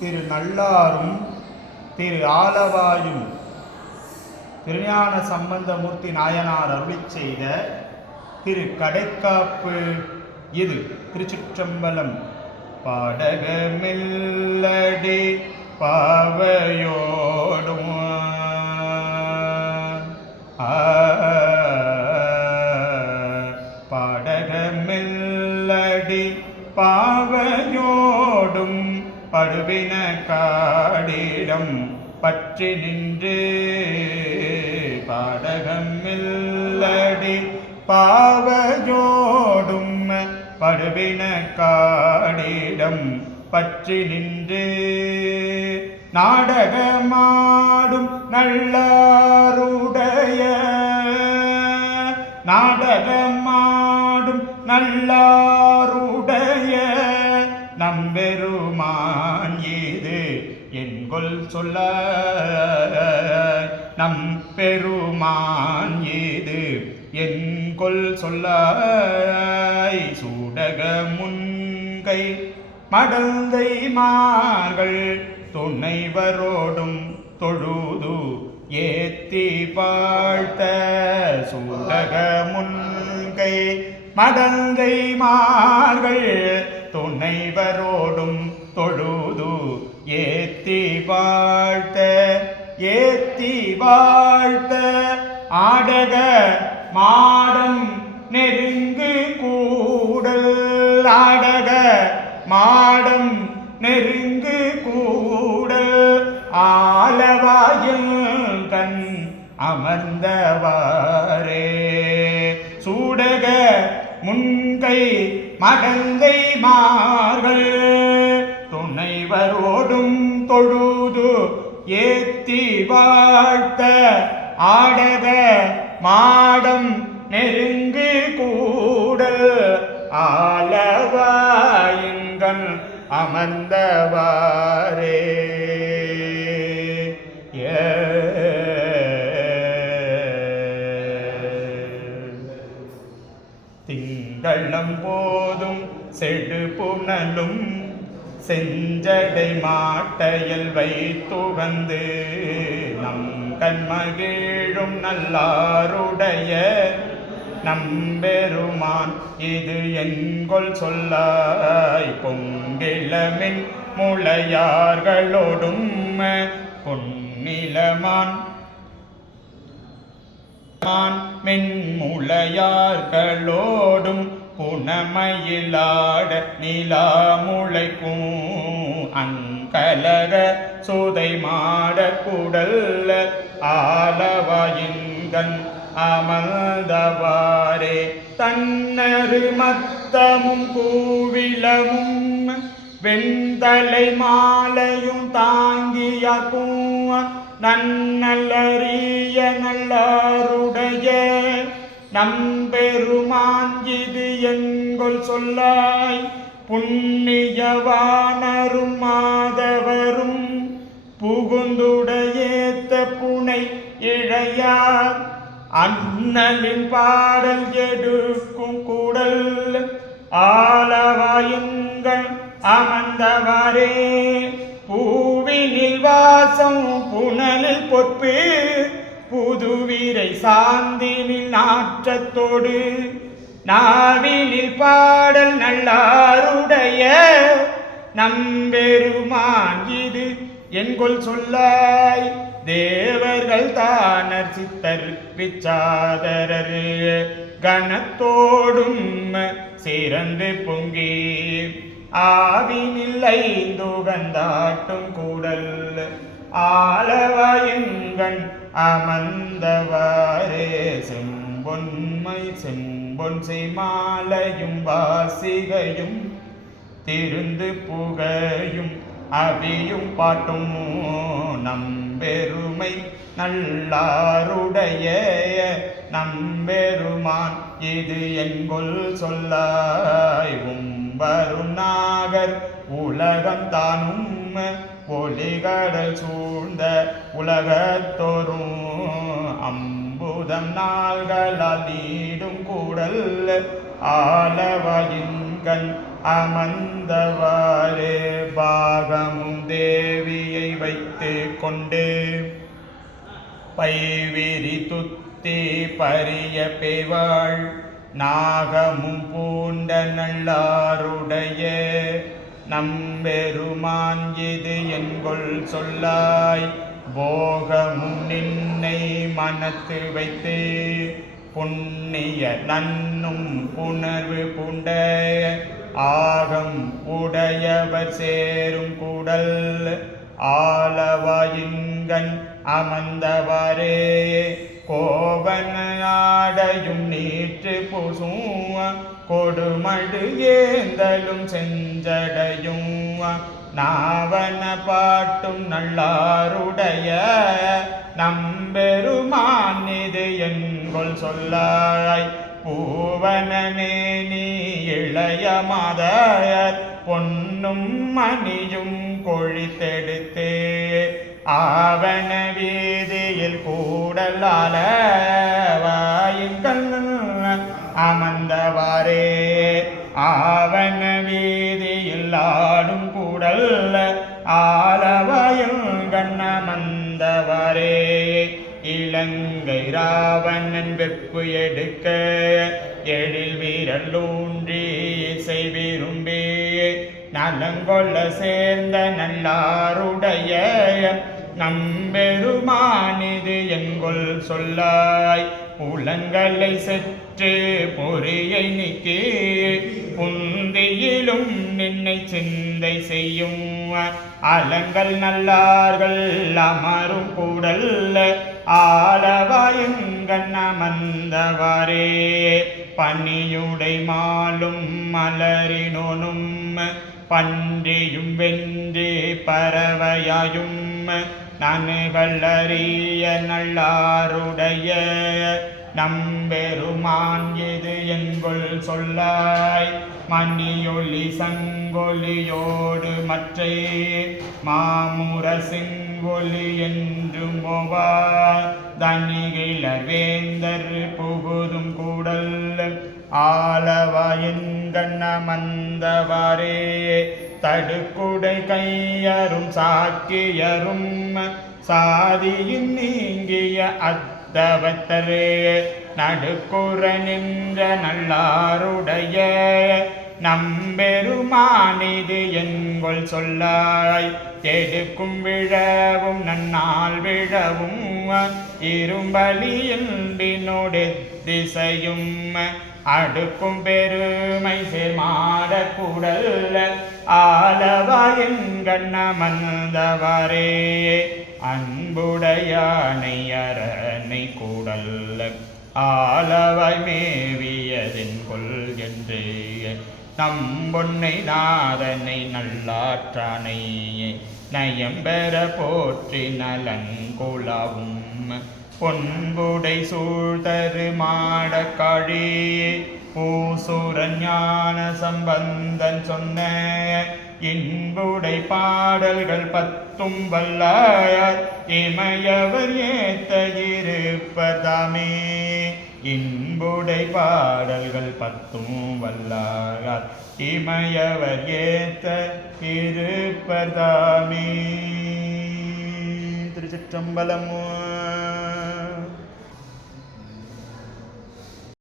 திரு நல்லாரும் திரு ஆலவாயும் திருஞான சம்பந்தமூர்த்தி நாயனார் அருளி செய்த திரு கடைக்காப்பு இது. திருச்சிற்றம்பலம். பாடகமில்லடி பாவையோ படுவின காடிடம் பற்றி நின்று பாடகமில்லடி பாவஜோடும் படுவின காடிடம் பற்றி நின்று நாடகமாடும் நல்லாருடைய நாடகமாடும் நல்லாருடைய நம்பெரும என்கொல் சொல்ல நம் பெருமான் ஏது? என்கொல் சொல்ல சூடக முன்கை மடந்தை மார்கள் துணைவரோடும் தொழுது ஏத்தி வாழ்த்த சூடக முன்கை மடந்தை மார்கள் துணைவரோடும் தொழுது ஏத்தி வாழ்த்த ஏத்தி வாழ்த்த. ஆடக மாடம் நெருங்கு கூடல். ஆடக மாடம் நெருங்கு கூடல். ஆலவாயும் கண் அமர்ந்தவாரே சூடக முன்கை மடந்தை மார்கள். துணைவரோடும் தொழுது ஏத்தி வாழ்த்த ஆடத மாடம் நெருங்கு கூடல் ஆலவாயுங்கன் அமர்ந்தவாரே. திங்களம் போதும் செடு புனலும் செஞ்சடை மாட்டையல் வைத்துகந்து நம் கண்மகிழும் நல்லாருடைய நம்பெருமான் இது என்கொல் சொல்லாய். பொங்கிளமின் முளையார்களோடும் பொன்னிலமான் மின் முளையார்களோடும் புனமையிலாட நிலா முளைக்கும் அங்கலக சுதை மாட குடல்ல ஆலவாயின்கண் அமர்ந்தவாரே தன்னரு மத்தமும் கூவிலமும் வெண்தலை மாலையும் தாங்கியாக்கும். நன்னல்லறிய நல்லாருடைய நம்பெருமான் இது எங்கள் சொல்லாய். புண்ணியவானரும் மாதவரும் புகுந்துடையேத்த புனை இழையார். அண்ணலின் பாடல் எடுக்கும் கூடல் ஆலவாயுங்கள் அமர்ந்தவரே பூவினில் வாசம் புனலில் பொற்பு புதுவீரை சாந்தினில் நாற்றத்தோடு நாவினில் பாடல் நல்லாருடைய நம்பெருமான் இது. என்கொல் சொல்லாய் தேவர்கள் தானர் சித்தர் பிச்சாதரர். கணத்தோடும் சிறந்து பொங்கி ஆவினில் ஐந்துகந்தாட்டும் கூடல். ஆலவாயுங்கண் அமர்ந்தவாரே செம்பொன்மை செம்பொன் செய்மாலையும் வாசிகையும் திருந்து புகையும் அவியும் பாட்டும் நம்பெருமை நல்லாருடைய. நம்பெருமான் இது எங்கொல் சொல்லாய். வருநாகர் உலகம் தானும் ஒளிகடல் சூழ்ந்த உலகத்தோறும் அம்புதம் நாள்களால் நீடும் கூடல் ஆலவாயின்கண் அமர்ந்தவாரே பாகமும் தேவியை தே கொண்டு. பைவிரி துத்தி பரிய பேவாள் நாகமும் பூண்ட நல்லாருடைய நம்பெருமான் இது என்கொள் சொல்லாய். போகமும் நின்னை மனத்து வைத்து புண்ணிய நன்னும் புணர்வு பூண்ட ஆகம் உடையவர் சேரும் கூடல் ஆலவாயின்கண் அமர்ந்தவரே. கோவனாடையும் நீற்று பூசும் கொடுமடு ஏந்தலும் செஞ்சடையும். நாவன பாட்டும் நல்லாருடைய நம்பெருமான் இது என்கொள் சொல்லாய் பூவனமே நீ இளைய மாதர் பொன்னும் மணியும் கொழித்தெடுத்தே. ஆவண வீதியில் கூடலால வாயுங்கள் அமர்ந்தவாரே ஆவண வீதியில் ஆடும் கூடல் ஆலவாயில் அமர்ந்தவாரே இலங்கை ராவணன் வெப்பு எடுக்க எழில் வீரலூன்றி இசை விரும்பி நலங்கொள்ள சேர்ந்த நல்லாருடைய நம்பெருமானிது எங்கொள் சொல்லாய் புலங்களை செற்று பொறியை நீக்கி புந்தியிலும் நின்னை சிந்தை செய்யும் அலங்கள் நல்லார்கள் அமரும் கூடல் ஆலவாயுங்கண் அமர்ந்தவரே பனியுடை மாலும் மலரினோனும் பன்றியும் வென்று பறவையாயும் நனுகள் நல்லாருடைய நம்பெருமான் எது என்கொள் சொல்லாய். மணியொளி சங்கொலியோடு மற்றை மாமுர சிங்கொலி என்று மோவார் தனிகிழர் வேந்தர் புகுதும் கூடல் ஆலவாயிங்கண்ணமந்தவரே தடுக்குடை கையரும் சாக்கியரும் சாதியின் நீங்கிய அத்தவத்தரே நடுக்குற நின்ற நல்லாருடைய நம்பெருமானிது என்கொள் சொல்லாய் எடுக்கும் விழவும் நன்னால் விழவும் இரும்பலியின்பினோடு திசையும் அடுக்கும் பெருமை சேர்மாட ஆலவாயின் கண்ணமந்தவரே அன்புடையானை அரணை கூடல் ஆலவாய் மேவியதின் கொள் என்று. நம்பொன்னை நாதனை நல்லாற்றானை நயம்பெற போற்றி நலங்குலாவும் பொன்புடை சூழ்தரு மாடக்காழி பூசூரஞான சம்பந்தன் சொன்ன இன்புடை பாடல்கள் பத்தும் வல்லாயார் இமையவர் ஏத்த இருப்பதாமே. இன்புடை பாடல்கள் பத்தும் வல்லாயார் இமையவர் ஏத்த இருப்பதாமே. திருச்சிற்றம்பலமோ